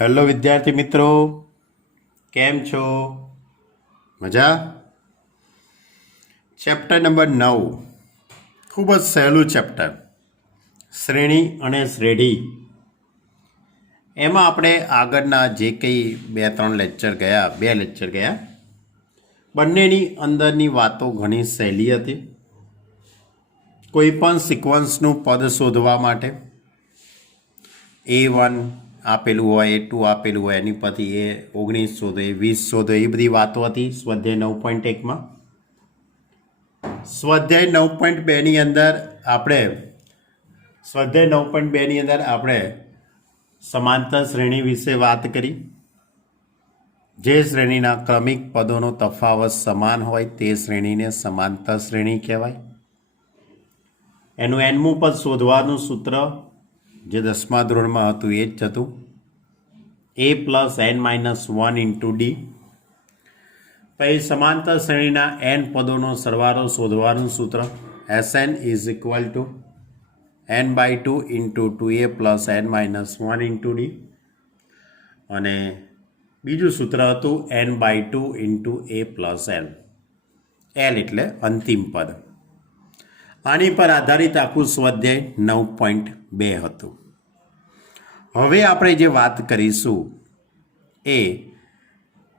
Hello વિદ્યાર્થી મિત્રો, કેમ છો? મજા? ચેપ્ટર નંબર 9 ખૂબ જ સહેલું ચેપ્ટર, શ્રેણી અને શ્રેઢી. એમાં આપણે આગળના જે કંઈ બે લેક્ચર ગયા, બંનેની અંદરની વાતો ઘણી સહેલી હતી. કોઈ પણ સિક્વન્સનું પદ શોધવા માટે A1 આપેલું હોય, A2 આપેલું હોય, એની પછી A19 શોધો, A20 શોધો, એ બધી વાતો હતી સ્વાધ્યાય 9.1માં. સ્વાધ્યાય 9.2ની અંદર આપણે સમાંતર શ્રેણી વિશે વાત કરી. જે શ્રેણીના ક્રમિક પદોનો તફાવત સમાન હોય તે શ્રેણીને સમાંતર શ્રેણી કહેવાય. એનું nમું પદ શોધવાનું સૂત્ર જે 10મા ધોરણમાં હતું એ જ હતું, A+n-1 × D. પછી સમાંતર શ્રેણીના n પદોનો સરવાળો શોધવાનું સૂત્ર Sn = n/2 × 2a + n-1 × D. અને બીજું સૂત્ર હતું n/2 × a + n. L એટલે અંતિમ પદ. આની પર આધારિત આખું સ્વાધ્યાય 9.2 હતું. હવે આપણે જે વાત કરીશું એ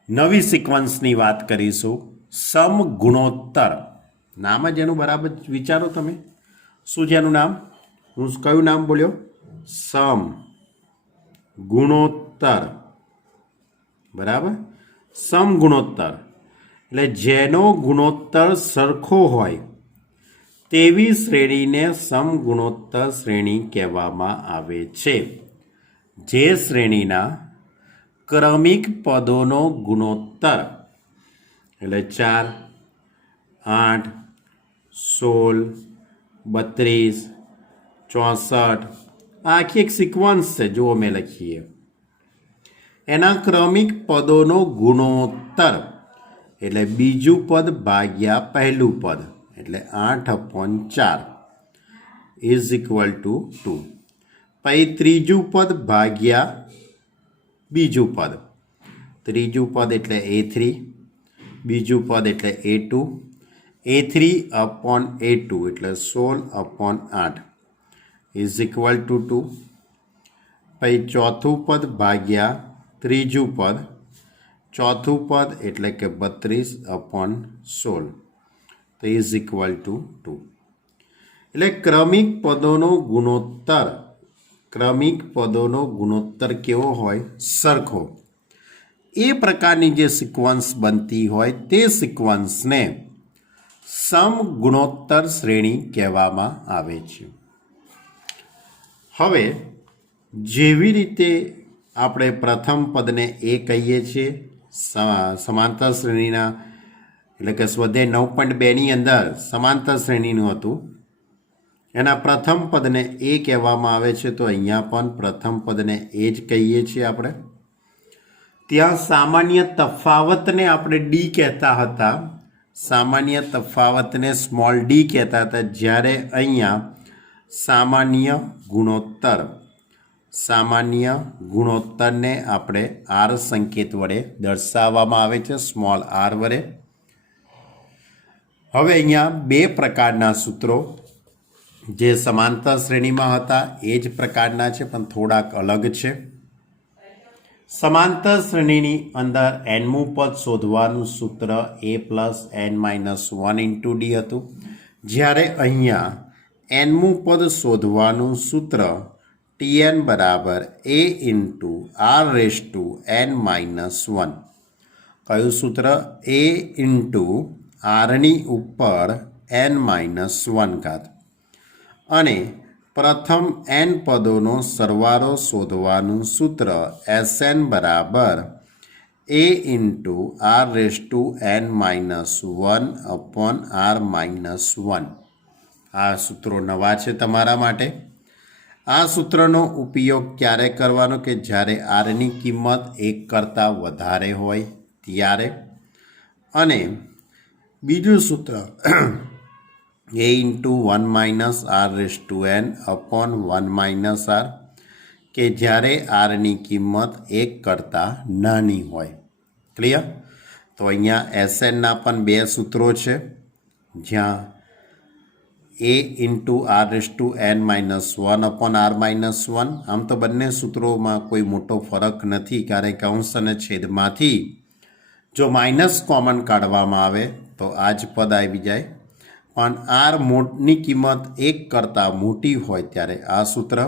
નવી સિક્વન્સની વાત કરીશું, સમગુણોત્તર. નામ જ એનું બરાબર વિચારો તમે. શું છે એનું નામ? હું કયું નામ બોલ્યો? સમગુણોત્તર. બરાબર? સમગુણોત્તર એટલે જેનો ગુણોત્તર સરખો હોય તેવી શ્રેણીને સમગુણોત્તર શ્રેણી કહેવામાં આવે છે. જે શ્રેણીના ક્રમિક પદોનો ગુણોત્તર એટલે 4, 8, 16, 32, 64, આખી એક સિક્વન્સ છે. જુઓ મેં લખીએ, એના ક્રમિક પદોનો ગુણોત્તર એટલે બીજું પદ ભાગ્યા પહેલું પદ એટલે 8/4 = 2. પછી ત્રીજું પદ ભાગ્યા બીજું પદ, ત્રીજું પદ એટલે A3, બીજું પદ એટલે A2, A3/A2 એટલે 16/8 = 2. પછી ચોથું પદ ભાગ્યા ત્રીજું પદ, ચોથું પદ એટલે કે 32/16 = 2. એટલે ક્રમિક પદોનો ગુણોત્તર કેવો હોય? સરખો. એ પ્રકારની જે સિક્વન્સ બનતી હોય તે સિક્વન્સને સમગુણોત્તર શ્રેણી કહેવામાં આવે છે. હવે જેવી રીતે આપણે પ્રથમ પદને A કહીએ છીએ, સમાંતર શ્રેણીના એટલે કે સ્વાધ્યાય 9.2ની અંદર સમાંતર શ્રેણીનું હતું, એના પ્રથમ પદને A કહેવામાં આવે છે. તો અહીંયા પણ પ્રથમ પદને A જ કહીએ છીએ આપણે. ત્યાં સામાન્ય તફાવતને આપણે D કહેતા હતા, સામાન્ય તફાવતને સ્મોલ d કહેતા હતા. જ્યારે અહીંયા સામાન્ય ગુણોત્તરને આપણે R સંકેત વડે દર્શાવવામાં આવે છે, સ્મોલ r વડે. હવે અહીંયા બે પ્રકારના સૂત્રો જે સમાંતર શ્રેણીમાં હતા એ જ પ્રકારના છે, પણ થોડાક અલગ છે. સમાંતર શ્રેણીની અંદર nમું પદ શોધવાનું સૂત્ર A+n-1 × D હતું, જ્યારે અહીંયા nમું પદ શોધવાનું સૂત્ર Tn = A × r⁻n−1. કયું સૂત્ર? A × r ની ઉપર n−1. અને પ્રથમ n પદોનો સરવાળો શોધવાનું સૂત્ર Sn = A × r⁻n−1/r−1. આ સૂત્રો નવા છે તમારા માટે. આ સૂત્રનો ઉપયોગ ક્યારે કરવાનો? કે જ્યારે rની કિંમત 1 કરતાં વધારે હોય ત્યારે. અને બીજું સૂત્ર A × 1 - r⁻n/1 - r, કે જ્યારે આરની કિંમત 1 કરતાં નાની હોય. ક્લિયર? તો અહીંયા એસએનના પણ બે સૂત્રો છે, જ્યાં a into r raise to n minus 1 upon R minus 1. આમ તો બંને સૂત્રોમાં કોઈ મોટો ફરક નથી, કારણ કે અંશ અને છેદમાંથી જો માઇનસ કોમન કાઢવામાં આવે તો આ જ પદ આવી જાય. પણ આર મોટની કિંમત 1 કરતાં મોટી હોય ત્યારે આ સૂત્ર,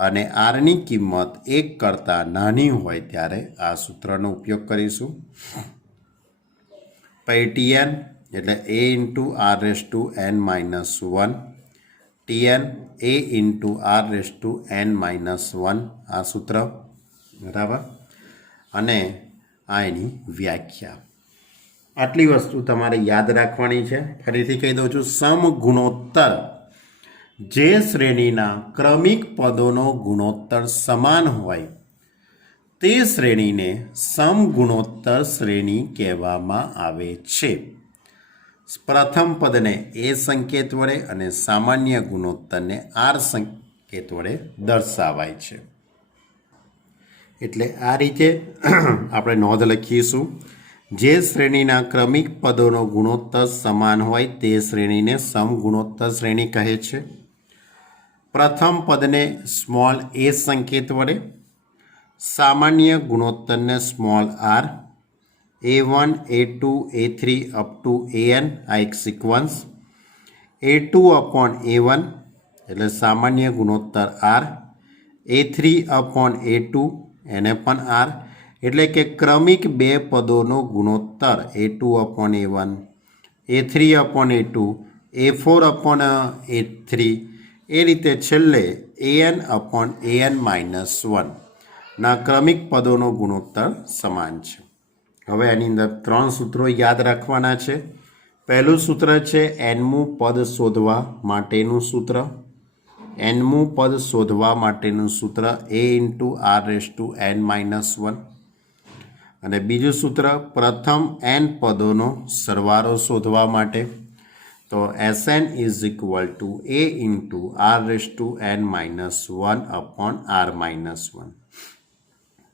અને આરની કિંમત 1 કરતાં નાની હોય ત્યારે આ સૂત્રનો ઉપયોગ કરીશું. પછી ટીએન એટલે a into r raise to n minus 1, t n a into r raise to n minus 1 આ સૂત્ર, બરાબર. અને આ એની વ્યાખ્યા. આટલી વસ્તુ તમારે યાદ રાખવાની છે. ફરીથી કહી દઉં છું, સમગુણોત્તર જે શ્રેણીના ક્રમિક પદોનો ગુણોત્તર સમાન હોય તે શ્રેણીને સમગુણોત્તર શ્રેણી કહેવામાં આવે છે. પ્રથમ પદને એ સંકેત વડે અને સામાન્ય ગુણોત્તરને આર સંકેત વડે દર્શાવાય છે. એટલે આ રીતે આપણે નોંધ લખીશું. જે શ્રેણીના ક્રમિક પદોનો ગુણોત્તર સમાન હોય તે શ્રેણીને સમગુણોત્તર શ્રેણી કહે છે. પ્રથમ પદને સ્મોલ a સંકેત વડે, સામાન્ય ગુણોત્તરને small r, a1 a2 a3 up to an આ એક સિક્વન્સ, a2 અપોન a1 એટલે સામાન્ય ગુણોત્તર r, a3 અપોન a2 એને પણ r, એટલે કે ક્રમિક બે પદોનો ગુણોત્તર a2 upon a1, a3 upon a2, a4 upon a3, એ રીતે છેલ્લે an અપોન an માઇનસ 1 ના ક્રમિક પદોનો ગુણોત્તર સમાન છે. હવે આની અંદર 3 સૂત્રો યાદ રાખવાના છે. પહેલું સૂત્ર છે nમું પદ શોધવા માટેનું સૂત્ર. nમું પદ શોધવા માટેનું સૂત્ર a into r raise to n minus 1. અને બીજું સૂત્ર પ્રથમ n પદોનો સરવાળો શોધવા માટે, તો Sn is equal to a into r raise to n minus 1 upon R minus 1,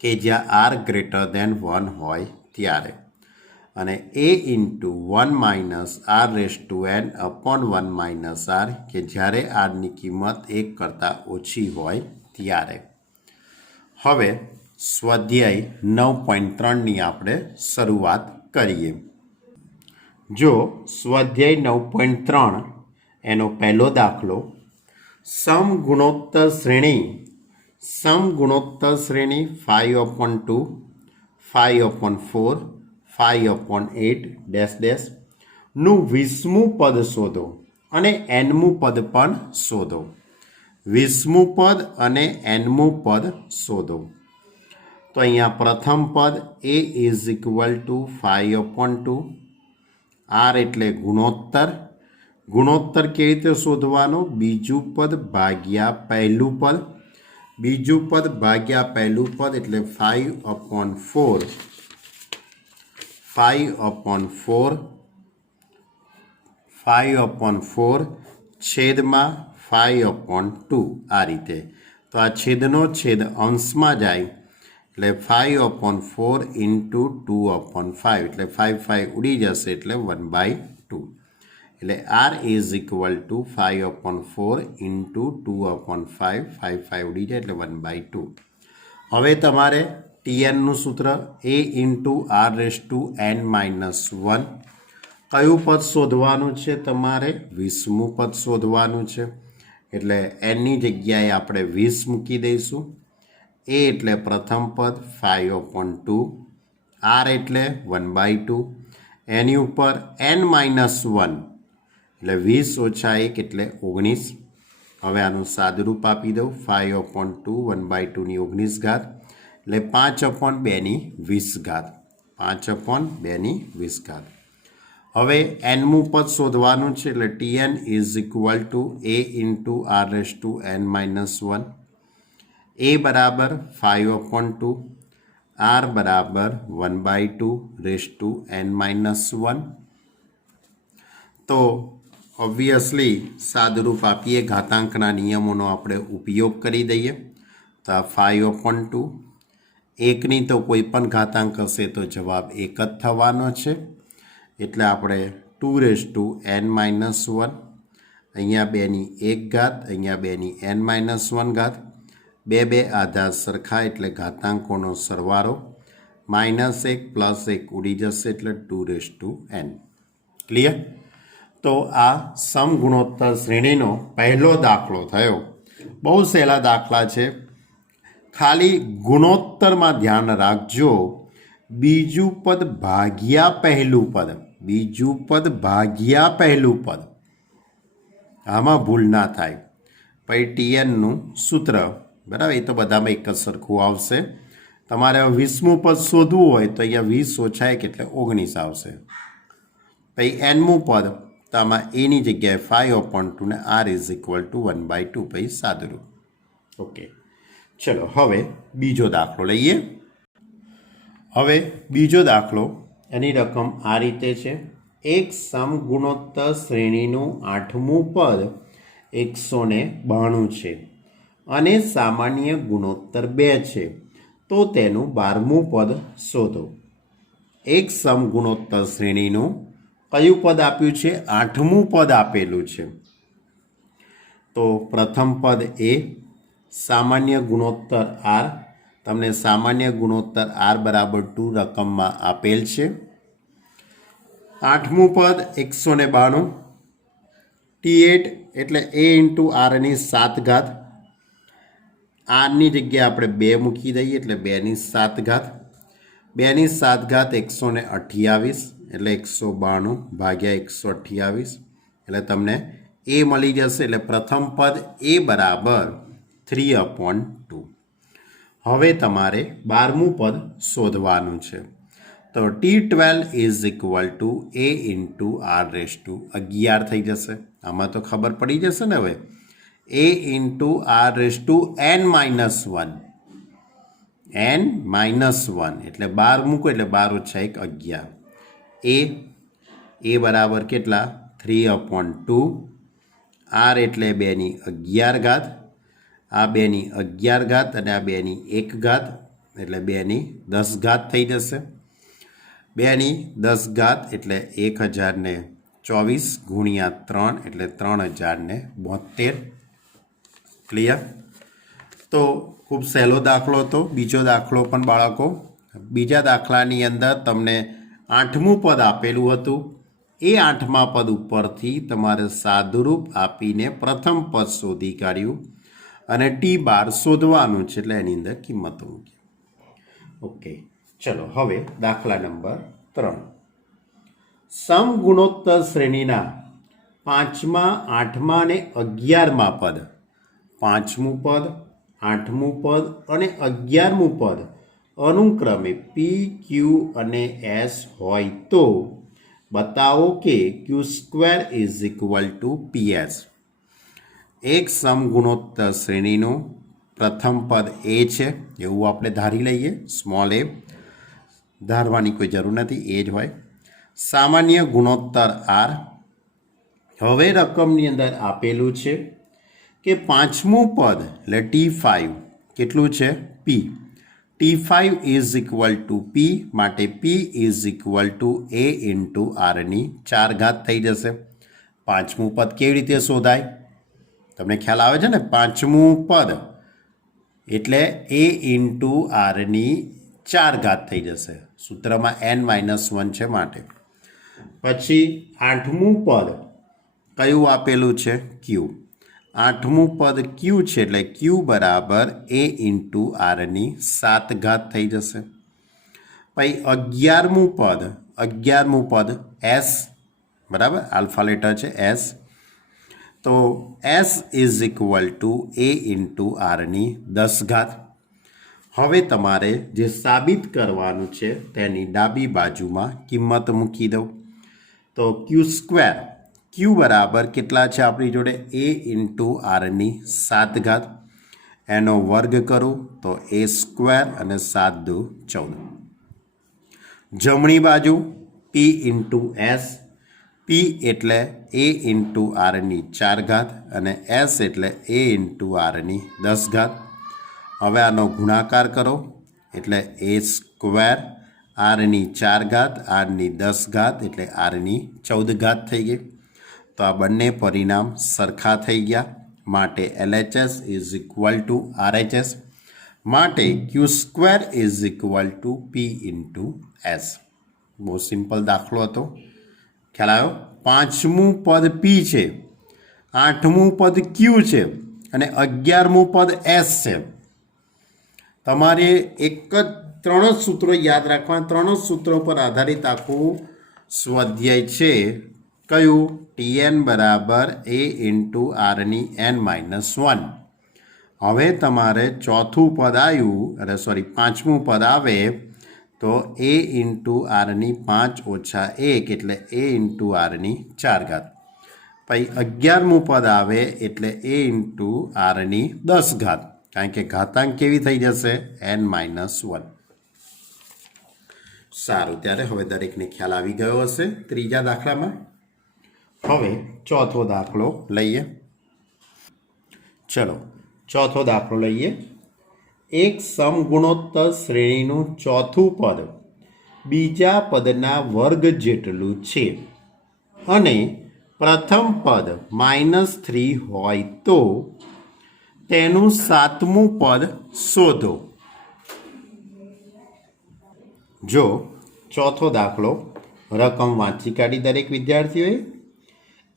કે જ્યાં આર ગ્રેટર દેન 1 હોય ત્યારે, અને a into 1 minus r raise to n upon 1 minus r, કે જ્યારે આરની કિંમત 1 કરતાં ઓછી હોય ત્યારે. હવે સ્વાધ્યાય 9.3ની આપણે શરૂઆત કરીએ. જો સ્વાધ્યાય 9.3 એનો પહેલો દાખલો, સમગુણોત્તર શ્રેણી 5 upon 2, 5 upon 4, 5 upon 8 dash dash નું 20મું પદ શોધો અને nમું પદ પણ શોધો. 20મું પદ અને nમું પદ શોધો. તો અહીંયા પ્રથમ પદ a is equal to 5 upon 2, r એટલે ગુણોત્તર. ગુણોત્તર કેવી રીતે શોધવાનો? બીજું પદ ભાગ્યા પહેલું પદ. બીજું પદ ભાગ્યા પહેલું પદ એટલે 5 અપોન 4, 5 અપોન 4, 5 અપોન 4 છેદમાં 5 અપોન 2 આ રીતે. તો આ છેદનો છેદ અંશમાં જાય એટલે 5 અપોન 4 ઇન્ટુ 2 અપોન 5 એટલે 5 5 ઉડી જશે એટલે 1/2. એટલે r is equal to 5 upon 4 into 2 upon 5, 5 5 ઉડી જાય એટલે 1/2. હવે તમારે ટીએનનું સૂત્ર a into r raise to n minus 1. કયું પદ શોધવાનું છે? તમારે 20મું પદ શોધવાનું છે. એટલે એનની જગ્યાએ આપણે 20 મૂકી દઈશું. a એટલે પ્રથમ પદ 5 અપોન 2, આર એટલે 1/2, એની ઉપર n માઇનસ 1 એટલે 20 ઓછા 1 એટલે 19. હવે આનું સાદુરૂપ આપી દઉં. 5 અપોન 2 1/2ની 19 ઘાત એટલે 5 અપોન 2ની 20 ઘાત, 5 અપોન 2ની 20 ઘાત. હવે nમું પદ શોધવાનું છે એટલે tn is equal to a into r raise to n minus 1. a બરાબર 5 અપોન 2, આર બરાબર 1/2 રેસ ટુ n માઇનસ 1. તો ઓબ્વિયસલી સાદુરૂપ આપીએ, ઘાતાંકના નિયમોનો આપણે ઉપયોગ કરી દઈએ. તો આ 5/2 એકની તો કોઈ પણ ઘાતાંક હશે તો જવાબ એક જ થવાનો છે એટલે આપણે 2n-1 અહીંયા 2ની 1 ઘાત અહીંયા 2ની n-1 ઘાત બે આધાર સરખા એટલે ઘાતાંકોનો સરવાળો -1 + 1 ઉડી જશે એટલે 2n. ક્લિયર? તો આ સમગુણોત્તર શ્રેણીનો પહેલો દાખલો થયો. બહુ સહેલા દાખલા છે. ખાલી ગુણોત્તરમાં ધ્યાન રાખજો, બીજું પદ ભાગ્યા પહેલું પદ, બીજું પદ ભાગ્યા પહેલું પદ, આમાં ભૂલ ના થાય. પછી TNનું સૂત્ર, બરાબર, એ તો બધામાં એક જ સરખું આવશે. તમારે 20મું પદ શોધવું હોય તો અહીંયા 20 - 1 એટલે 19 આવશે. પછી nમું પદ, તો આમાં એની જગ્યાએ 5/2 ને r = 1/2, પછી સાદુરૂપ. ઓકે, ચલો હવે બીજો દાખલો લઈએ. હવે બીજો દાખલો, એની રકમ આ રીતે છે. એક સમગુણોત્તર શ્રેણીનું 8મું પદ 192 છે અને સામાન્ય ગુણોત્તર 2 છે, તો તેનું 12મું પદ શોધો. એક સમગુણોત્તર શ્રેણીનું કયું પદ આપ્યું છે? 8મું પદ આપેલું છે. તો પ્રથમ પદ એ સામાન્ય ગુણોત્તર r, તમને સામાન્ય ગુણોત્તર r = 2 રકમમાં આપેલ છે. 8મું પદ 192, T8 એટલે a × r ની 7 ઘાત, આરની જગ્યાએ આપણે 2 મૂકી દઈએ એટલે 2ની 7 ઘાત, 2ની 7 ઘાત 128 એટલે 192 ભાગ્યા 128 એટલે તમને a મળી જશે. એટલે પ્રથમ પદ a = 3/2. હવે તમારે 12મું પદ શોધવાનું છે. તો T12 = a × r11 થઈ જશે. આમાં તો ખબર પડી જશે ને. હવે a × r(n-1) n-1 એટલે 12 મૂકો એટલે 12 - 1 11. a કેટલા? 3/2. r એટલે 2ની 11 ઘાત, આ 2ની 11 ઘાત અને આ 2ની 1 ઘાત એટલે 2ની 10 ઘાત થઈ જશે. 2ની 10 ઘાત એટલે 1024 × 3 એટલે 3072. ક્લિયર? તો ખૂબ સહેલો દાખલો હતો. બીજો દાખલો પણ બાળકો, બીજા દાખલાની અંદર તમને 8મું પદ આપેલું હતું. એ 8મા પદ ઉપરથી તમારે સાદુરૂપ આપીને પ્રથમ પદ શોધી કાઢ્યું અને T12 શોધવાનું છે એટલે એની અંદર કિંમતો મૂકી. ઓકે, ચલો હવે દાખલા નંબર 3. સમગુણોત્તર શ્રેણીના 5મા, 8મા અને 11મા પદ, 5મું પદ, 8મું પદ અને 11મું પદ અનુક્રમે P, Q અને S હોય તો બતાવો કે Q² = PS. એક સમગુણોત્તર શ્રેણીનું પ્રથમ પદ a છે એવું આપણે ધારી લઈએ. સ્મોલ a, ધારવાની કોઈ જરૂર નથી, એ જ હોય. સામાન્ય ગુણોત્તર r. હવે રકમની અંદર આપેલું છે કે 5મું પદ એટલે T5 કેટલું છે? P. T5 = P માટે P = a × r4 થઈ જશે. 5મું પદ કેવી રીતે શોધાય? તમને ખ્યાલ આવે છે ને? 5મું પદ એટલે a × r4 થઈ જશે. સૂત્રમાં n-1 છે માટે. પછી 8મું પદ કયું આપેલું છે? Q. 8મું પદ Q છે એટલે Q = a × r7 થઈ જશે. પછી 11મું પદ S, બરાબર, આલ્ફા લેટર છે S. તો S = a × r10. હવે તમારે જે સાબિત કરવાનું છે તેની ડાબી બાજુમાં કિંમત મૂકી દો. તો Q² Q બરાબર કેટલા છે આપણી જોડે? a × r7. એનો વર્ગ કરું તો a² અને 7 × 14. જમણી બાજુ P × S. P એટલે a × r4 અને S એટલે a × r10. હવે આનો ગુણાકાર કરો એટલે એ સ્ક્વેર આરની 4 ઘાત આરની 10 ઘાત એટલે આરની 14 ઘાત થઈ ગઈ. તો આ બંને પરિણામ સરખા થઈ ગયા. માટે LHS is equal to RHS. માટે Q square is equal to P into S. બહુ સિમ્પલ દાખલો હતો. ખ્યાલ આવ્યો? 5મું પદ P છે, 8મું પદ Q છે અને 11મું પદ S છે. તમારે એક જ 3 જ સૂત્રો યાદ રાખવા. 3 જ સૂત્રો પર આધારિત આખું સ્વાધ્યાય છે. કયું? TN બરાબર A ઇન્ટુ Rની N-1. હવે તમારે ચોથું પદ આવ્યું, પાંચમું પદ આવે તો A ઇન્ટુ Rની 5 ઓછા 1 એટલે A ઇન્ટુ Rની 4 ઘાત. પછી 11મું પદ આવે એટલે A ઇન્ટુ Rની 10 ઘાત, કારણ કે ઘાતાંક કેવી થઈ જશે? N-1. સારું, ત્યારે હવે દરેકને ખ્યાલ આવી ગયો હશે ત્રીજા દાખલામાં. હવે ચોથો દાખલો લઈએ. ચલો ચોથો દાખલો લઈએ. એક સમગુણોત્તર શ્રેણીનું ચોથું પદ બીજા પદના વર્ગ જેટલું છે અને પ્રથમ પદ -3 હોય તો તેનું 7મું પદ શોધો. જો ચોથો દાખલો રકમ વાંચી કાઢી દરેક વિદ્યાર્થીઓએ.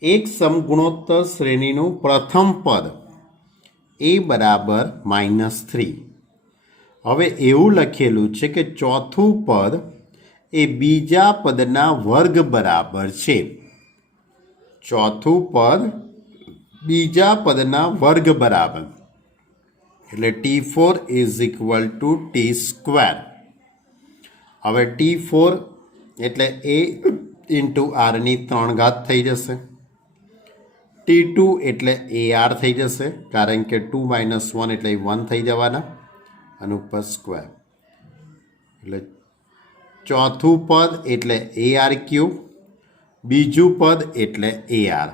એક સમગુણોત્તર શ્રેણીનું પ્રથમ પદ A બરાબર -3. હવે એવું લખેલું છે કે ચોથું પદ એ બીજા પદના વર્ગ બરાબર છે. ચોથું પદ બીજા પદના વર્ગ બરાબર એટલે T4 is equal two T². હવે T4 એટલે A ઇન્ટુ Rની 3 ઘાત થઈ જશે. T2 એટલે AR થઈ જશે, કારણ કે 2 - 1 એટલે 1 થઈ જવાના અને ઉપર સ્ક્વેર. એટલે ચોથું પદ એટલે AR³, બીજું પદ એટલે AR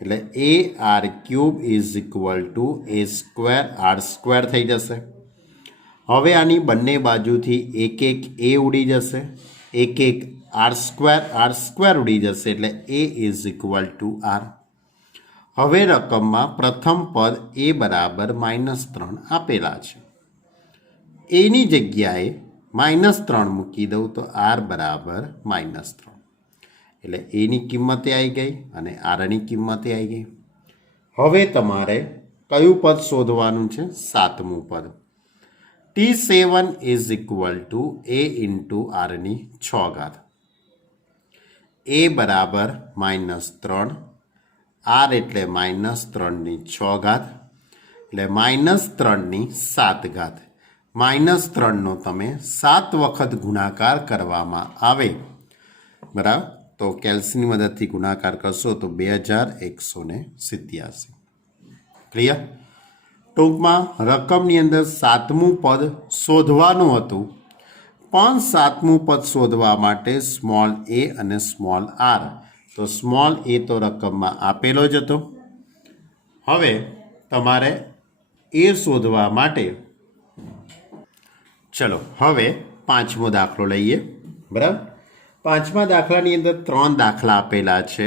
એટલે AR³ is equal two A²R² થઈ જશે. હવે આની બંને બાજુથી એક A ઉડી જશે, એક R² ઉડી જશે એટલે A is equal two R. હવે રકમમાં પ્રથમ પદ A બરાબર -3 આપેલા છે. એની જગ્યાએ -3 મૂકી દઉં તો R બરાબર -3 એટલે એની કિંમતે આવી ગઈ અને Rની કિંમતે આવી ગઈ. હવે તમારે કયું પદ શોધવાનું છે? 7મું પદ. T7 is equal to A into Rની 6 ઘાત. A બરાબર -3, R એટલે -3ની 6 ઘાત એટલે -3ની 7 ઘાત. -3નો તમે 7 વખત ગુણાકાર કરવામાં આવે, બરાબર, તો કેલ્સીની મદદથી ગુણાકાર કરશો તો 2187. ક્લિયર? ટૂંકમાં રકમની અંદર 7મું પદ શોધવાનું હતું, પણ 7મું પદ શોધવા માટે સ્મોલ a અને સ્મોલ r. તો સ્મોલ a તો રકમમાં આપેલો જ હતો. હવે તમારે એ શોધવા માટે ચલો હવે પાંચમો દાખલો લઈએ. બરાબર, પાંચમા દાખલાની અંદર 3 દાખલા આપેલા છે.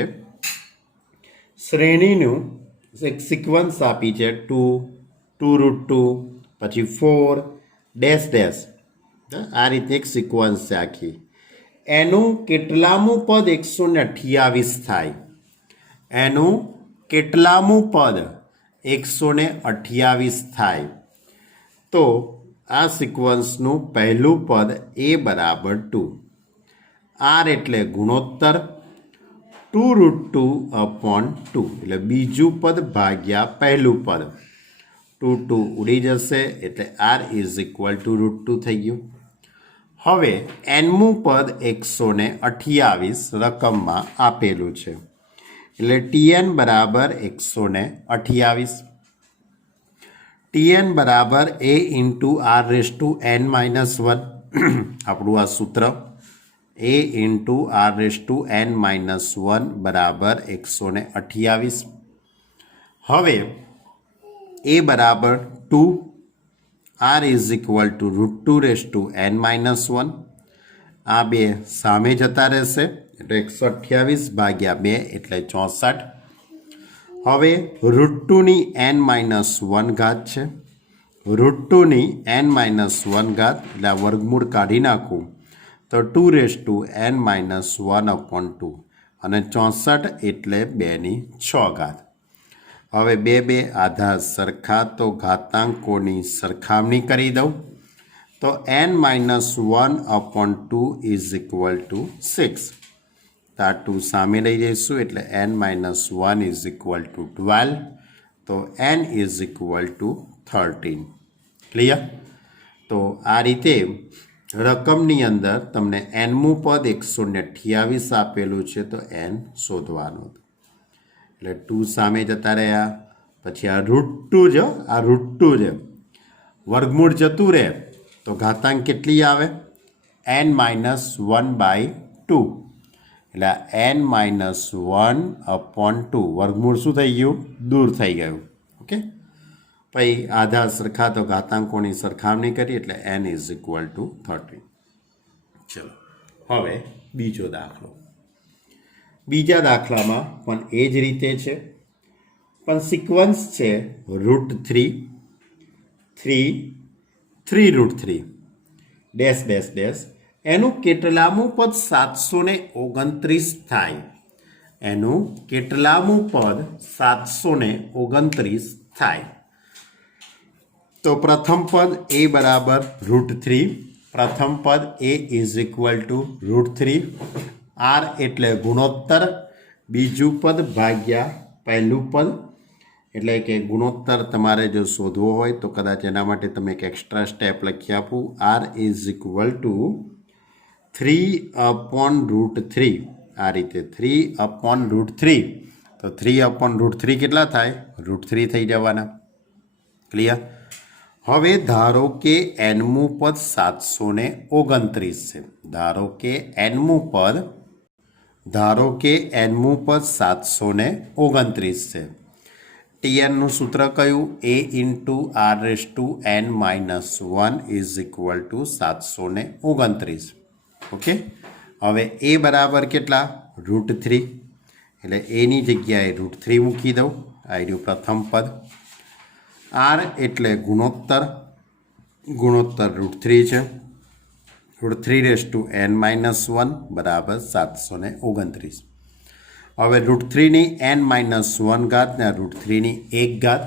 શ્રેણીનું એક સિક્વન્સ આપી છે 2, 2√2, પછી 4 ડેશ ડેશ. આ રીતે એક સિક્વન્સ છે આખી. એનું કેટલામું પદ 128 થાય? એનું કેટલામું પદ 128 થાય? તો આ સિક્વન્સનું પહેલું પદ A બરાબર 2, R એટલે ગુણોત્તર 2√2/2 એટલે બીજું પદ ભાગ્યા પહેલું પદ. 2 2 ઉડી જશે એટલે R ઇઝ ઇક્વલ ટુ √2 થઈ ગયું. હવે nમું પદ 128 રકમમાં આપેલું છે એટલે Tn બરાબર 128. Tn બરાબર A ઇન્ટુ Rn-1 આપણું આ સૂત્ર. A ઇન્ટુ Rn-1 બરાબર 128. હવે A બરાબર 2, r is equal two √2n-1 આ બે સામે જતા રહેશે એટલે 128 ભાગ્યા 2 એટલે 64. હવે √2ની n-1 ઘાત છે, √2ની n-1 ઘાત એટલે આ વર્ગમૂળ કાઢી નાખું તો 2n-1/2 અને 64 એટલે 2/6 ઘાત. હવે બે આધાર સરખા તો ઘાતાંકોની સરખામણી કરી દઉં તો n-1/2 ઇઝ ઇક્વલ ટુ 6. આ 2 સામે લઈ જઈશું એટલે n-1 ઇઝ ઇક્વલ ટુ 12 તો n is equal two 13. Clear? તો આ રીતે રકમની અંદર તમને nમું પદ 128 આપેલું છે તો n શોધવાનું. એટલે 2 સામે જતા રહ્યા પછી આ √2 છે, આ √2 છે, વર્ગમૂળ જતું રહે તો ઘાતાંક કેટલી આવે n-1/2 એટલે n-1/2 વર્ગમૂળ શું થઈ ગયું દૂર થઈ ગયું. ઓકે, પછી આધાર સરખા તો ઘાતાંકોની સરખામણી કરી એટલે n ઇઝ ઇક્વલ ટુ 13. ચલો હવે બીજો દાખલો. બીજા દાખલામાં પણ એ જ રીતે છે પણ સિક્વન્સ છે √3 3 3√3 ડેશ ડેશ ડેશ એનું કેટલામું પદ 729 થાય. એનું કેટલામું પદ 729 થાય. તો પ્રથમ પદ a બરાબર √3, પ્રથમ પદ a is equal two √3, r એટલે ગુણોત્તર, બીજું પદ ભાગ્યા પહેલું પદ એટલે કે ગુણોત્તર તમારે જો શોધવો હોય તો કદાચ એના માટે તમે એક એક્સ્ટ્રા સ્ટેપ લખી આપું. r ઇઝ ઇક્વલ ટુ 3/√3 આ રીતે 3/√3 તો 3/√3 કેટલા થાય √3 થઈ જવાના. ક્લિયર? હવે ધારો કે nમું પદ 729 છે. ધારો કે nમું પદ 729 છે. tnનું સૂત્ર કયું a × r⁻n-1 is equal two 729. Okay, હવે a બરાબર કેટલા √3 એટલે એની જગ્યાએ √3 મૂકી દઉં. આ રહ્યું પ્રથમ પદ. r એટલે ગુણોત્તર, ગુણોત્તર √3 છે, √3n-1 બરાબર 729. હવે √3ની n-1 ઘાત ને √3ની 1 ઘાત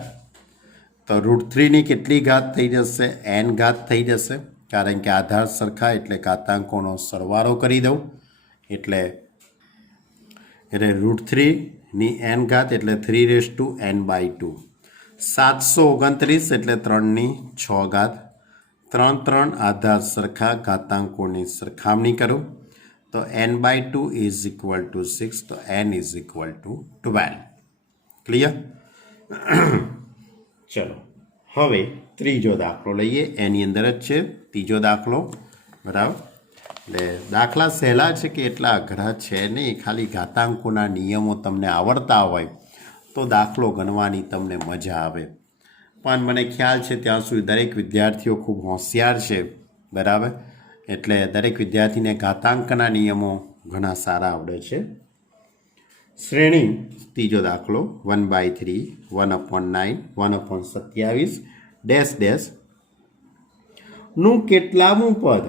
તો √3ની કેટલી ઘાત થઈ જશે n ઘાત થઈ જશે કારણ કે આધાર સરખા એટલે ઘાતાંકોનો સરવાળો કરી દઉં એટલે √3ની n ઘાત એટલે 3n/2 729 એટલે 3ની 6 ઘાત 3 આધાર સરખા ઘાતાંકોની સરખામણી કરું તો n/2 ઇઝ ઇક્વલ ટુ 6 તો n is equal two 12. Clear? ચલો હવે ત્રીજો દાખલો લઈએ. એની અંદર જ છે ત્રીજો દાખલો. બરાબર? એટલે દાખલા સહેલા છે કે એટલા અઘરા છે નહીં. ખાલી ઘાતાંકોના નિયમો તમને આવડતા હોય તો દાખલો ગણવાની તમને મજા આવે. પણ મને ખ્યાલ છે ત્યાં સુધી દરેક વિદ્યાર્થીઓ ખૂબ હોશિયાર છે. બરાબર? એટલે દરેક વિદ્યાર્થીને ઘાતાંકના નિયમો ઘણા સારા આવડે છે. શ્રેણી ત્રીજો દાખલો 1/3 1/9 1/27 ડેશ ડેશ નું કેટલામું પદ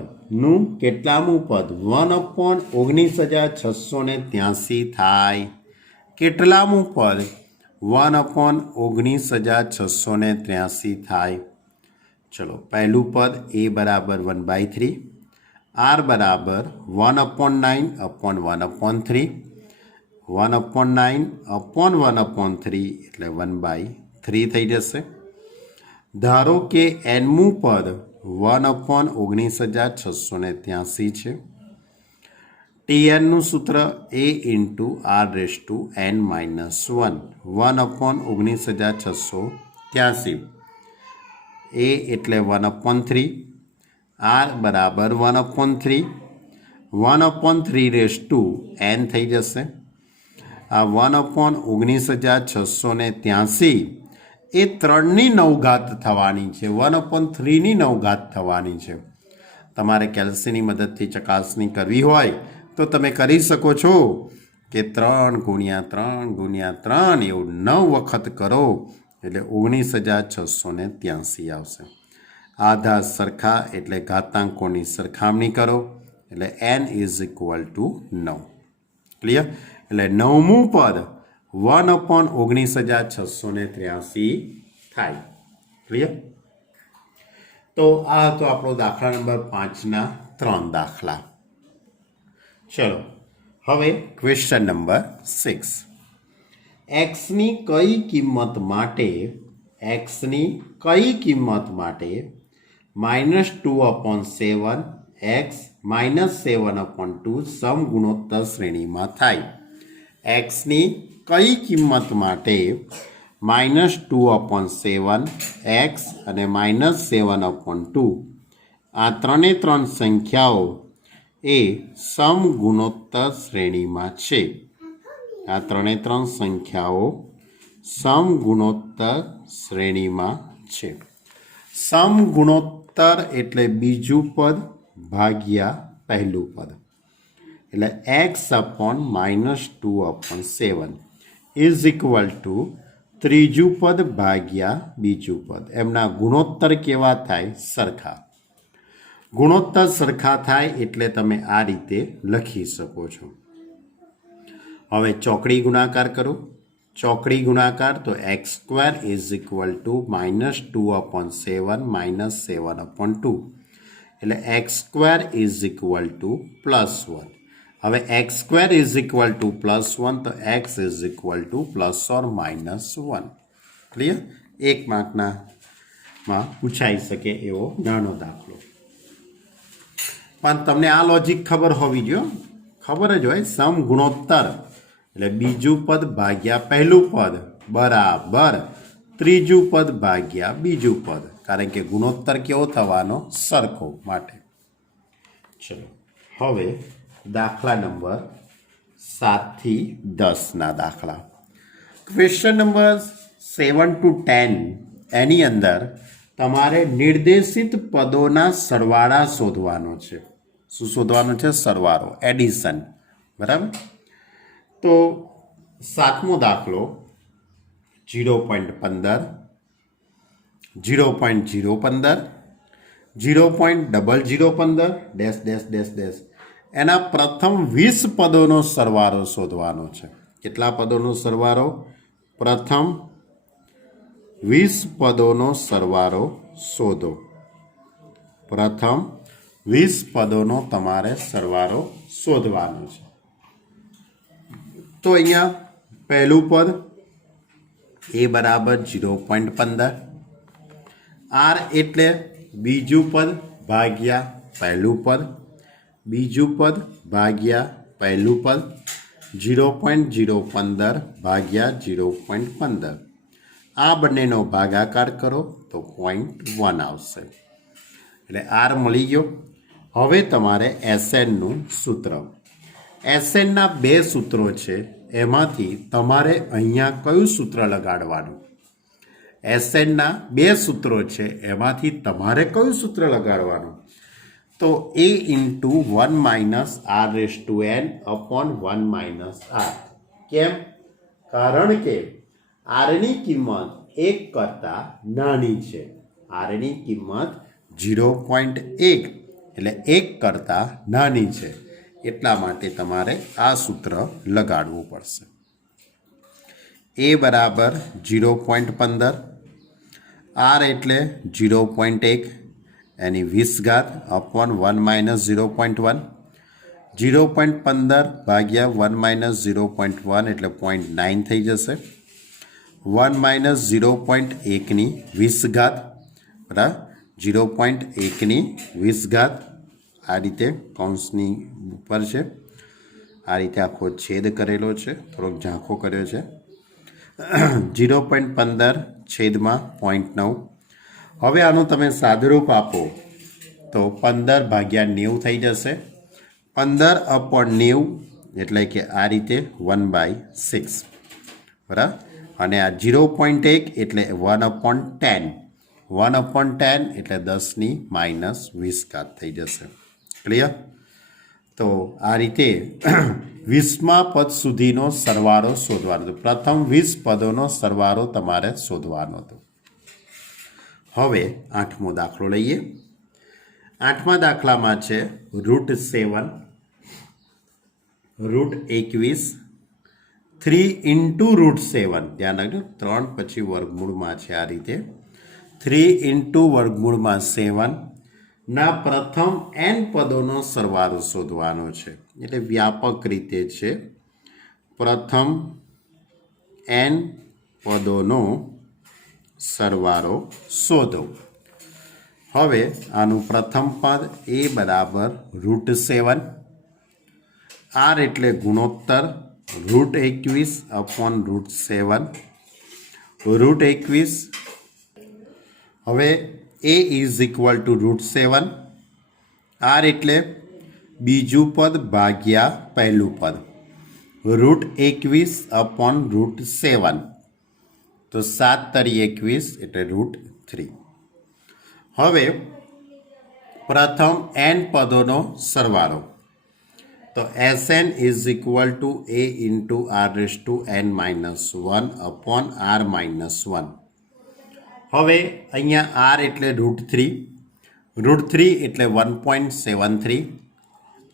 1/19683 થાય. કેટલામું પદ 1/19683 થાય. ચલો પહેલું પદ a બરાબર 1/3, r બરાબર 1/9/1/3 1/9/1/3 એટલે 1/3 થઈ જશે. ધારો કે nમું પદ 1/19683 છે. tnનું સૂત્ર a × r⁻n-1 1/19683 a એટલે 1/3, r બરાબર 1/3 1/3n થઈ જશે. આ 1/19683 એ 3ની 9 ઘાત થવાની છે, 1/3ની 9 ઘાત થવાની છે. તમારે કેલ્સીની મદદથી ચકાસણી કરવી હોય તો તમે કરી શકો છો કે 3 × 3 × 3 એવું 9 વખત કરો એટલે 19,683 આવશે. આધા સરખા એટલે ઘાતાંકોની સરખામણી કરો એટલે n = 9. ક્લિયર? એટલે 9મું પદ 1/19,683 થાય. ક્લિયર? તો આ હતો આપણો દાખલા નંબર 5ના 3 દાખલા. ચલો હવે ક્વેશ્ચન નંબર 6. એક્સની કઈ કિંમત માટે -2/7 x -7/2 સમગુણોત્તર શ્રેણીમાં થાય. એક્સની કઈ કિંમત માટે -2/7 x અને -7/2 આ 3 સંખ્યાઓ એ સમગુણોત્તર શ્રેણીમાં છે. આ 3 સંખ્યાઓ સમગુણોત્તર શ્રેણીમાં છે. સમગુણોત્તર એટલે બીજું પદ ભાગ્યા પહેલું પદ, એટલે x/-2/7 = ત્રીજું પદ ભાગ્યા બીજું પદ. એમના ગુણોત્તર કેવા થાય? સરખા. ગુણોત્તર સરખા થાય એટલે તમે આ રીતે લખી શકો છો. હવે ચોકડી ગુણાકાર કરો. ચોકડી ગુણાકાર તો x² = -2/7 -7/2 એટલે x² = +1. હવે x² = +1 તો x ±1. ક્લિયર? 1 માર્કમાં પૂછાઈ શકે એવો નાનો દાખલો. પણ તમને આ લોજિક ખબર હોવી જોઈએ. ખબર જ હોય સમગુણોત્તર એટલે બીજું પદ ભાગ્યા પહેલું પદ બરાબર ત્રીજું પદ ભાગ્યા બીજું પદ, કારણ કે ગુણોત્તર કેવો થવાનો? સરખો માટે. ચલો હવે દાખલા નંબર 7 થી 10ના દાખલા. ક્વેશ્ચન નંબર 7 to 10 એની અંદર તમારે નિર્દેશિત પદોના સરવાળા શોધવાનો છે. શું શોધવાનો છે? સરવાળો, એડિશન. બરાબર? તો 7મો દાખલો 0.15 0.015 0.0015 એના પ્રથમ 20 પદોનો સરવાળો શોધવાનો છે. કેટલા પદોનો સરવાળો? પ્રથમ 20 પદોનો સરવાળો શોધો. પ્રથમ 20 પદોનો તમારે સરવાળો શોધવાનો છે. તો અહીંયા પહેલું પદ એ બરાબર 0.15, આર એટલે બીજું પદ ભાગ્યા પહેલું પદ, બીજું પદ ભાગ્યા પહેલું પદ, 0.015 ભાગ્યા 0.15. આ બંનેનો ભાગાકાર કરો તો 0.1 આવશે. એટલે આર મળી ગયો. હવે તમારે એસએનનું સૂત્ર. એસએનના 2 સૂત્રો છે, એમાંથી તમારે અહીંયા કયું સૂત્ર લગાડવાનું? એસએનના 2 સૂત્રો છે, એમાંથી તમારે કયું સૂત્ર લગાડવાનું? તો a × 1 - r/n/1 - r. કેમ? કારણ કે આરની કિંમત 1 કરતાં નાની છે. આરની કિંમત 0.1 એટલે 1 કરતાં નાની છે. એટલા માટે તમારે આ સૂત્ર લગાડવું પડશે. a બરાબર 0.15, r એટલે 0.1 એની 20 ઘાત /1 - 0.1, 0.15 ભાગ્યા 1 - 0.1 એટલે 0.9 થઈ જશે. 1 - 0.1ની 20 ઘાત બરાબર 0.1ની 20 ઘાત. આ રીતે કૌંસની ઉપર છે, આ રીતે આખો છેદ કરેલો છે, થોડોક ઝાંખો કર્યો છે. 0.15 છેદમાં 0.9. હવે આનું તમે સાદુરૂપ આપો તો 15 ભાગ્યા 90 થઈ જશે. 15/90 એટલે કે આ રીતે 1/6. બરાબર? અને આ 0.1 એટલે 1/10 1/10 એટલે 10⁻20 થઈ જશે. ક્લિયર? તો આ રીતે 20મા પદ સુધીનો સરવાળો શોધવાનો હતો. પ્રથમ 20 પદોનો સરવાળો તમારે શોધવાનો હતો. હવે 8મો દાખલો લઈએ. 8મા દાખલામાં છે √7 √21 3 × √7. ધ્યાન રાખજો, 3 પછી વર્ગમૂળમાં છે. આ રીતે 3 × વર્ગમૂળમાં 7 ના પ્રથમ n પદોનો સરવાળો શોધવાનો છે. એટલે વ્યાપક રીતે છે પ્રથમ n પદોનો સરવાળો શોધો. હવે આનું પ્રથમ પદ a બરાબર √7, r એટલે ગુણોત્તર √21/√7 √21. હવે a is equal two √7, r એટલે બીજું પદ ભાગ્યા પહેલું પદ √21/√7. તો 7 તરી 21 એટલે √3. હવે પ્રથમ n પદોનો સરવાળો. તો Sn is equal to a × r⁻1/r-1. હવે અહીંયા r એટલે √3 એટલે 1.73.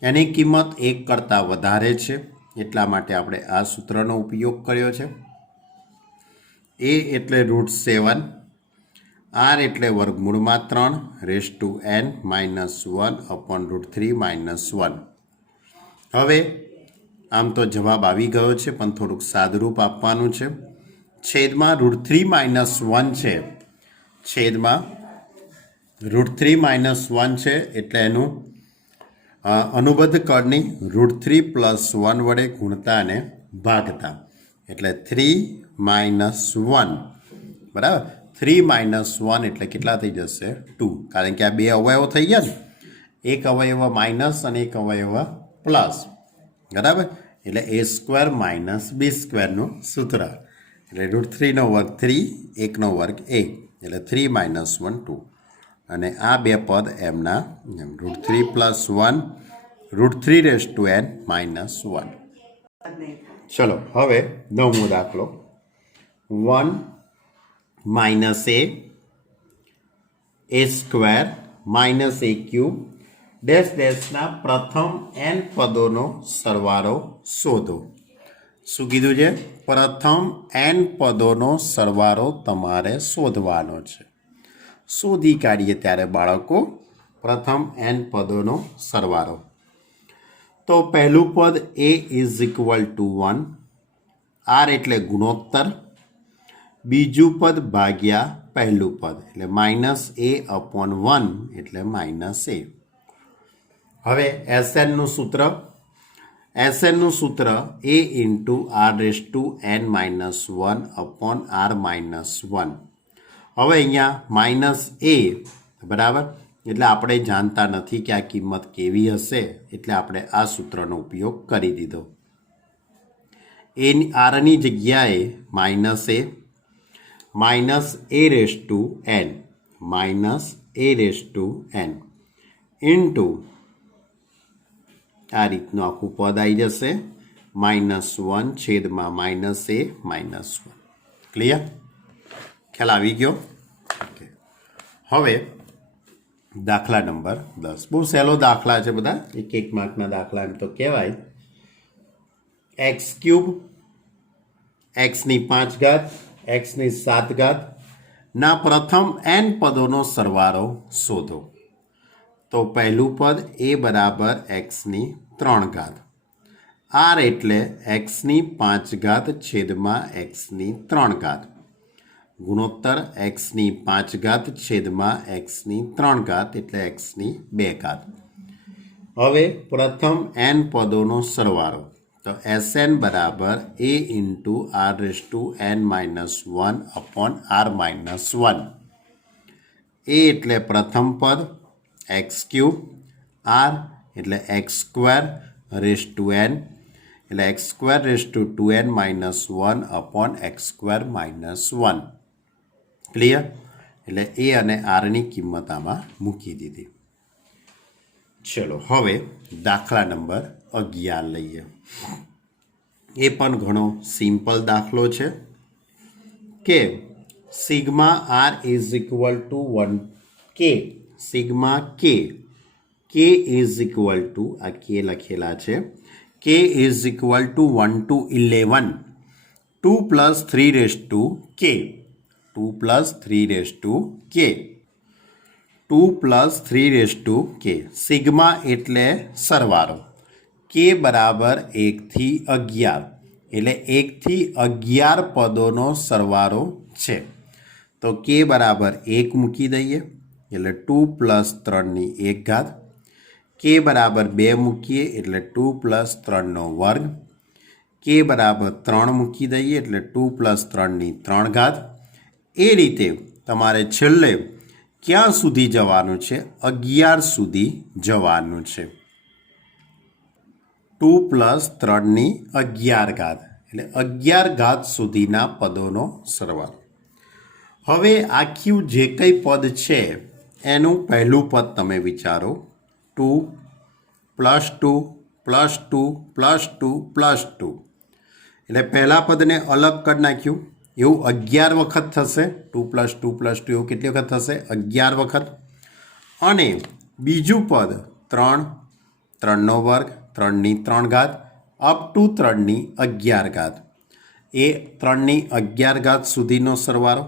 એની કિંમત 1 કરતાં વધારે છે, એટલા માટે આપણે આ સૂત્રનો ઉપયોગ કર્યો છે. a એટલે √7, r એટલે વર્ગમૂળમાં 3 ⁻1/√3 - 1. હવે આમ તો જવાબ આવી ગયો છે, પણ થોડુંક સાદુરૂપ આપવાનું છે. છેદમાં √3 - 1 છે, છેદમાં √3 - 1 છે, એટલે એનું અનુબદ્ધ કળની √3 + 1 વડે ગુણતા અને ભાગતા, એટલે 3 - 1 બરાબર. 3 - 1 એટલે કેટલા થઈ જશે? 2. કારણ કે આ બે અવયવો થઈ ગયા ને, એક અવયવ માઇનસ અને એક અવયવ પ્લસ, બરાબર. એટલે a² - b² સૂત્ર. એટલે √3 નો વર્ગ 3, 1 નો વર્ગ 1, એટલે 3 - 1 2. અને આ બે પદ એમના √3 + 1 √3n - 1. ચલો હવે 9મો દાખલો. 1 - a² - a³ ના પ્રથમ n પદોનો સરવાળો શોધો. શું કીધું છે? પ્રથમ n પદોનો સરવાળો તમારે શોધવાનો છે. શોધી કાઢીએ ત્યારે બાળકો પ્રથમ n પદોનો સરવાળો. તો પહેલું પદ a is equal to 1, r એટલે ગુણોત્તર, બીજું પદ ભાગ્યા પહેલું પદ, એટલે -a/1 એટલે -a. હવે Snનું સૂત્ર. Snનું સૂત્ર a × r⁻1/r-1. હવે અહીંયા -a બરાબર, એટલે આપણે જાણતા નથી કે આ કિંમત કેવી હશે, એટલે આપણે આ સૂત્રનો ઉપયોગ કરી દીધો. આરની જગ્યાએ -a -a⁻n ઇન્ટુ આ રીતનું આખું પદ આવી જશે, -1 છેદમાં -a-1. ક્લિયર? ખ્યાલ આવી ગયો? ઓકે. હવે દાખલા નંબર 10. બહુ સહેલો દાખલા છે બધા, 1 માર્કના દાખલા એમ તો કહેવાય. x³ x⁵ x⁷ ના પ્રથમ n પદોનો સરવાળો શોધો. તો પહેલું પદ a બરાબર x⁵, r એટલે x⁵ છેદમાં x⁵, ગુણોત્તર x⁵ છેદમાં x⁵ એટલે x⁵. હવે પ્રથમ n પદોનો સરવાળો. તો Sn બરાબર a × r⁻1/r-1. a એટલે પ્રથમ પદ, x³ r એટલે x² n એટલે x square raise to 2n minus 1 upon x square minus 1. Clear? એટલે એ અને આરની કિંમત આમાં મૂકી દીધી. ચલો હવે દાખલા નંબર 11 લઈએ. એ પણ ઘણો સિમ્પલ દાખલો છે કે sigma r is equal to 1 કે સિગ્મા કે ઇઝ ઇક્વલ ટુ આ કે લખેલા છે કે is equal to 1 to 11 2 plus 3 raised to k 2 plus 3 raised to k 2 plus 3 raised to k. Sigma એટલે સરવાળો, કે બરાબર 1 થી 11 એટલે 1 થી 11 પદોનો સરવાળો છે. તો કે બરાબર 1 મૂકી દઈએ એટલે 2 plus 3ની 1 ઘાત. કે બરાબર 2 મૂકીએ એટલે 2 plus 3નો વર્ગ. કે બરાબર 3 મૂકી દઈએ એટલે 2 plus 3ની 3 ઘાત. એ રીતે તમારે છેલ્લે ક્યાં સુધી જવાનું છે? 11 સુધી જવાનું છે. 2 plus 3ની 11 ઘાત એટલે 11 ઘાત સુધીના પદોનો સરવાળો. હવે આખું જે કંઈ પદ છે એનું પહેલું પદ તમે વિચારો. 2 plus 2 plus 2 plus 2 plus 2 એટલે પહેલા પદને અલગ કરી નાખ્યું. એવું 11 વખત થશે. 2 plus 2 plus 2 એવું કેટલી વખત થશે? 11 વખત. અને બીજું પદ 3 3નો વર્ગ 3ની 3 ઘાત અપ ટુ 3ની 11 ઘાત. એ 3ની 11 ઘાત સુધીનો સરવાળો.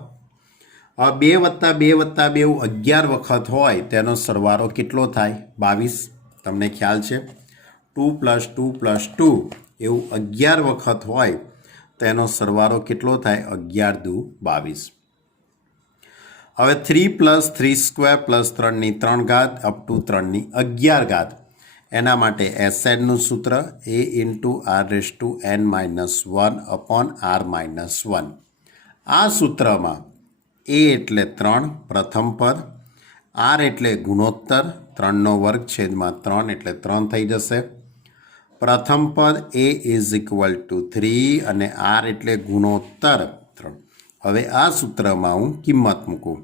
2 વત્તા 2 વત્તા 2 એવું 11 વખત હોય તેનો સરવાળો કેટલો થાય? 22. તમને ખ્યાલ છે? 2 plus 2 plus 2 એવું 11 વખત હોય તેનો સરવાળો કેટલો થાય? 11 દુ 22. હવે 3 plus 3 સ્ક્વેર પ્લસ 3ની 3 ઘાત અપ ટુ 3ની 11 ઘાત. એના માટે એસએનનું સૂત્ર A into R raise to n minus 1 upon R minus 1. આ સૂત્રમાં એ એટલે 3 પ્રથમ પદ, આર એટલે ગુણોત્તર 3નો વર્ગ છેદમાં 3 એટલે 3 થઈ જશે. પ્રથમ પદ એ ઇઝ ઇક્વલ ટુ 3 અને આર એટલે ગુણોત્તર 3. હવે આ સૂત્રમાં હું કિંમત મૂકું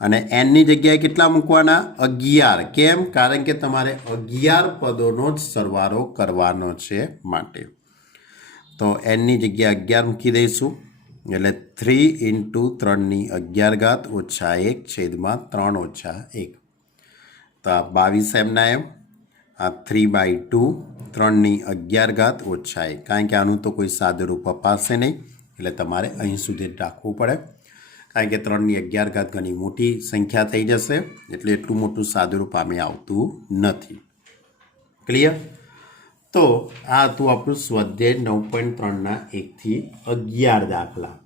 અને એનની જગ્યાએ કેટલા મૂકવાના? 11. કેમ? કારણ કે તમારે 11 પદોનો જ સરવાળો કરવાનો છે માટે. તો એનની જગ્યાએ 11 મૂકી દઈશું એટલે 3 ઇન્ટુ 3ની 11 ઘાત ઓછા 1 છેદમાં 3 ઓછા 1. તો આ 22 એમના એમ. આ 3/2 3ની 11 ઘાત ઓછા 1. કારણ કે આનું તો કોઈ સાદુરૂપ અપાશે નહીં એટલે તમારે અહીં સુધી જ રાખવું પડે. કારણ કે 3ની 11 ઘાત ઘણી મોટી સંખ્યા થઈ જશે એટલે એટલું મોટું સાદુરૂપ આમે આવતું નથી. ક્લિયર? તો આ હતું આપણું સ્વાધ્યાય 9.3ના 1 થી 11 દાખલા.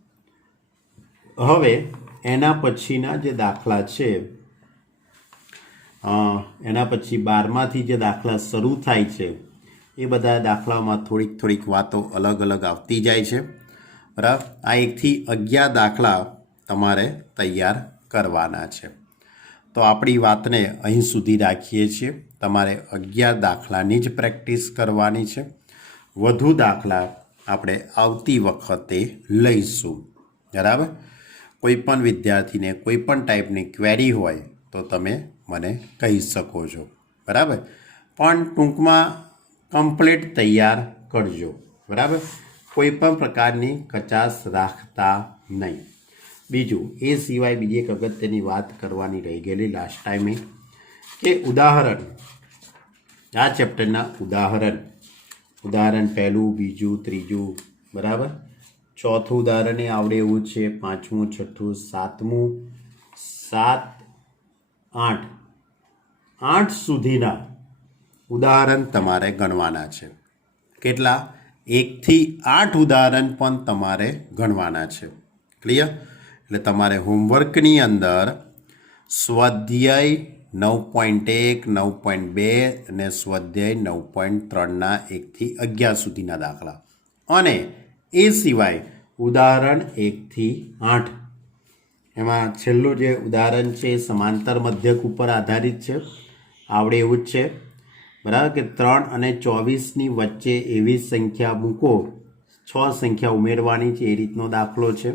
હવે એના પછીના જે દાખલા છે એના પછી 12માંથી જે દાખલા શરૂ થાય છે એ બધા દાખલામાં થોડીક વાતો અલગ અલગ આવતી જાય છે. બરાબર? આ 1 થી 11 દાખલા તમારે તૈયાર કરવાના છે. તો આપણી વાતને અહીં સુધી રાખીએ છીએ. તમારે 11 દાખલાની જ પ્રેક્ટિસ કરવાની છે. વધુ દાખલા આપણે આવતી વખતે લઈશું. બરાબર? કોઈ પણ વિદ્યાર્થીને કોઈ પણ ટાઈપની ક્વેરી હોય તો તમે મને કહી શકો છો. બરાબર? પણ ટૂંકમાં કમ્પ્લીટ તૈયાર કરજો. બરાબર? કોઈ પણ પ્રકારની કચાશ રાખતા નહીં. બીજું એ સિવાય બીજી એક અગત્યની વાત કરવાની રહી ગયેલી લાસ્ટ ટાઈમે કે ઉદાહરણ, આ ચેપ્ટરના ઉદાહરણ પહેલું, બીજું, ત્રીજું, બરાબર, ચોથું ઉદાહરણ એ આવડે એવું છે, પાંચમું, છઠ્ઠું, સાતમું, 7, 8 સુધીના ઉદાહરણ તમારે ગણવાના છે. કેટલા? 1 થી 8 ઉદાહરણ પણ તમારે ગણવાના છે. ક્લિયર? એટલે તમારે હોમવર્કની અંદર સ્વાધ્યાય 9.1, 9.2 અને સ્વાધ્યાય 9.3ના 1 થી 11 સુધીના દાખલા અને એ સિવાય ઉદાહરણ 1 થી 8. એમાં છેલ્લું જે ઉદાહરણ છે એ સમાંતર મધ્યક ઉપર આધારિત છે, આવડે એવું જ છે. બરાબર કે 3 અને 24ની વચ્ચે એવી સંખ્યા મૂકો, 6 સંખ્યા ઉમેરવાની છે, એ રીતનો દાખલો છે.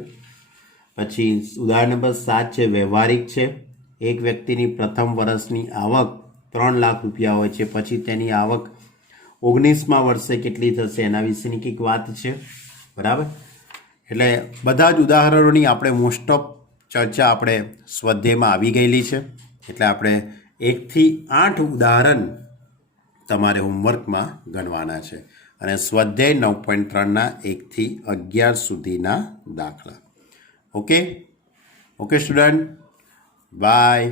પછી ઉદાહરણ નંબર 7 છે, વ્યવહારિક છે. એક વ્યક્તિની પ્રથમ વર્ષની આવક 3 લાખ રૂપિયા હોય છે, પછી તેની આવક 19મા વર્ષે કેટલી થશે એના વિશેની કંઈક વાત છે. બરાબર, એટલે બધા જ ઉદાહરણોની આપણે મોસ્ટ ઓફ ચર્ચા આપણે સ્વાધ્યાયમાં આવી ગયેલી છે. એટલે આપણે 1 થી 8 ઉદાહરણ તમારે હોમવર્કમાં ગણવાના છે અને સ્વાધ્યાય 9.3ના 1 થી 11 સુધીના દાખલા. Okay student, by.